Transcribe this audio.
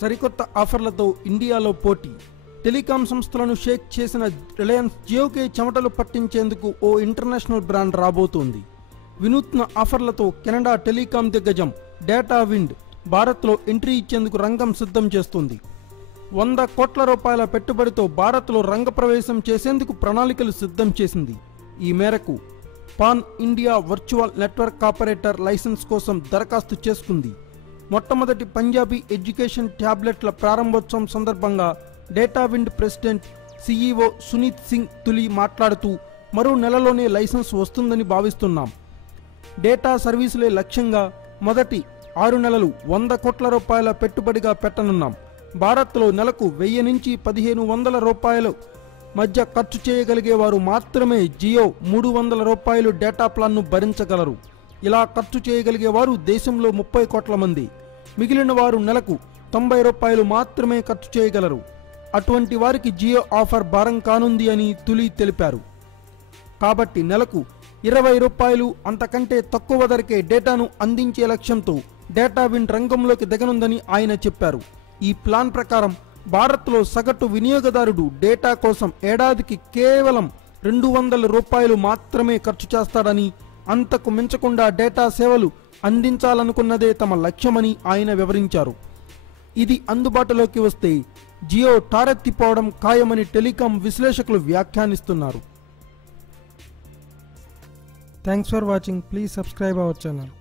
సరికొత్త ఆఫర్లతో ఇండియాలో పోటీ. టెలికాం సంస్థలను షేక్ చేసిన రిలయన్స్ జియోకే చెమటలు పట్టించేందుకు ఓ ఇంటర్నేషనల్ బ్రాండ్ రాబోతోంది. వినూత్న ఆఫర్లతో కెనడా టెలికాం దిగ్గజం డేటా విండ్ భారత్లో ఎంట్రీ ఇచ్చేందుకు రంగం సిద్ధం చేస్తుంది. 100 కోట్ల రూపాయల పెట్టుబడితో భారత్లో రంగప్రవేశం చేసేందుకు ప్రణాళికలు సిద్ధం చేసింది. ఈ మేరకు pan India virtual network operator licence కోసం దరఖాస్తు చేసుకుంది. మొట్టమొదటి పంజాబీ ఎడ్యుకేషన్ ట్యాబ్లెట్ల ప్రారంభోత్సవం సందర్భంగా data wind president CEO Sunit Singh Tuli మాట్లాడుతూ, మరో నెలలోనే లైసెన్స్ వస్తుందని భావిస్తున్నాం. డేటా సర్వీసులే లక్ష్యంగా మొదటి 6 నెలలు 100 కోట్ల రూపాయల పెట్టుబడిగా పెట్టనున్నాం. భారత్లో నెలకు 1000 నుంచి 1500 రూపాయలు మధ్య ఖర్చు చేయగలిగే వారు మాత్రమే జియో 300 రూపాయలు డేటా ప్లాన్ను భరించగలరు. ఇలా ఖర్చు చేయగలిగే వారు దేశంలో 30 కోట్ల మంది. మిగిలిన వారు నెలకు 90 రూపాయలు మాత్రమే ఖర్చు చేయగలరు. అటువంటి వారికి జియో ఆఫర్ భారం కానుంది అని తులి తెలిపారు. కాబట్టి నెలకు 20 రూపాయలు అంతకంటే తక్కువ ధరకే డేటాను అందించే లక్ష్యంతో డేటా విండ్ రంగంలోకి దిగనుందని ఆయన చెప్పారు. ఈ ప్లాన్ ప్రకారం భారత్లో సగటు వినియోగదారుడు డేటా కోసం ఏడాదికి కేవలం 200 రూపాయలు మాత్రమే ఖర్చు చేస్తాడని, అంతకు మించకుండా డేటా సేవలు అందించాలనుకున్నదే తమ లక్ష్యమని ఆయన వివరించారు. ఇది అందుబాటులోకి వస్తే జియో టారెత్తిపోవడం ఖాయమని టెలికాం విశ్లేషకులు వ్యాఖ్యానిస్తున్నారు. Thanks for watching. Please subscribe our channel.